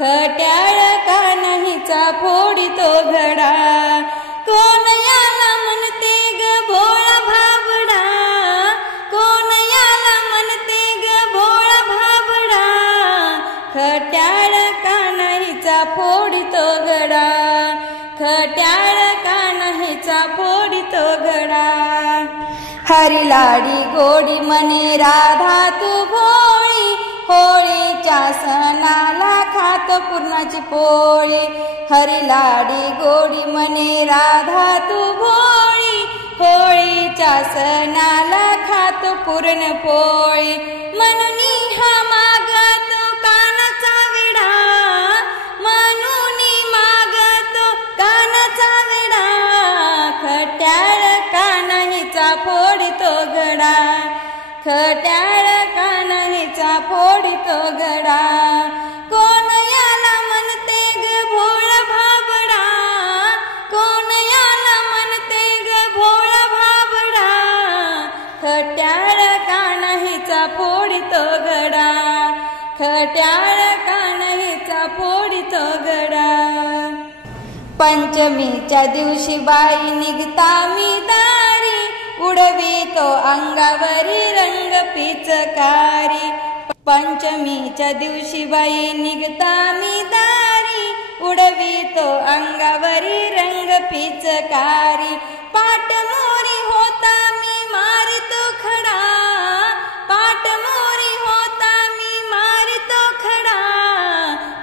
खट्याळ कान्हीचा फोडितो घडा। कोण याला म्हणते ग भोळा भाबडा, कोण याला म्हणते ग भोळा भाबडा, खट्याळ कान्हीचा फोडितो घडा, खट्याळ कान्हीचा फोडितो घडा। हरी लाडी गोडी म्हणे राधा तू भोळी, होळीच्या सणाला खात पुरणाची पोळी। हरी लाडी गोडी म्हणे राधा तू भोळी, होळीच्या सणाला खात पुरण पोळी। म्हणून हा मागतो कानाचा विडा, म्हणून मागतो कानाचा विडा, खट्याळ कान्हीचा फोडितो घडा, खट्याळ कान्हीचा फोडितो घडा। कोण याला म्हणते ग भोळा भाबडा, कोण याला म्हणते ग भोळा भाबडा, खट्याळ कान्हीचा फोडितो घडा, खट्याळ कान्हीचा फोडितो घडा। पंचमीच्या दिवशी बाई निघता मी दारी, उडवितो अंगावरी रंग पिचकारी। पंचमीच्या दिवशी बाई निघता मी दारी, उडवितो अंगावरी रंग पिचकारी। पाटमोरी होता मी मारितो खडा, पाटमोरी होता मी मारितो खडा,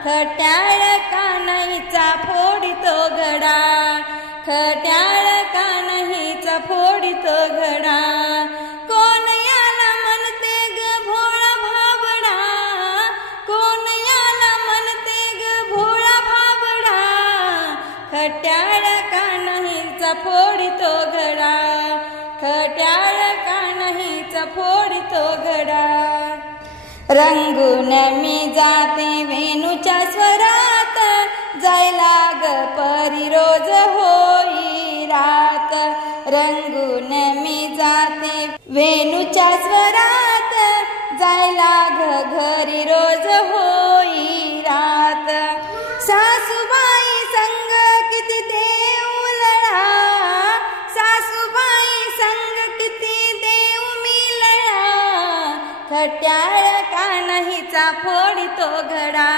खट्याळ कान्हीचा फोडितो घडा, खट्याळ कान्हीचा फोडितो घडा। कोण याला म्हणते ग भोळा भाबडा, कोण याला म्हणते ग भोळा भाबडा, खट्याळ कान्हीचा फोडितो घडा, खट्याळ कान्हीचा फोडितो घडा। रंगून मी जाते वेणूच्या स्वरात, जायला ग परी रोज होई रात। रंगून मी जाते वेणूच्या स्वरात, जायला ग घरी रोज होई रात। सासूबाई संग किती देव लळा, सासूबाई संग किती देव मी लळा, खट्याळ कान्हीचा फोडितो घडा,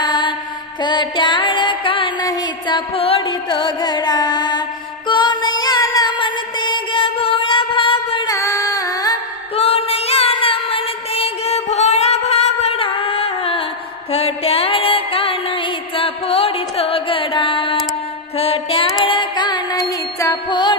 खट्याळ कान्हीचा फोडितो घडा। कोण याला म्हणते ग भोळा भाबडा, कोण याला म्हणते ग भोळा भाबडा, खट्याळ कान्हीचा फोडितो घडा, खट्याळ कान्हीचा फोडितो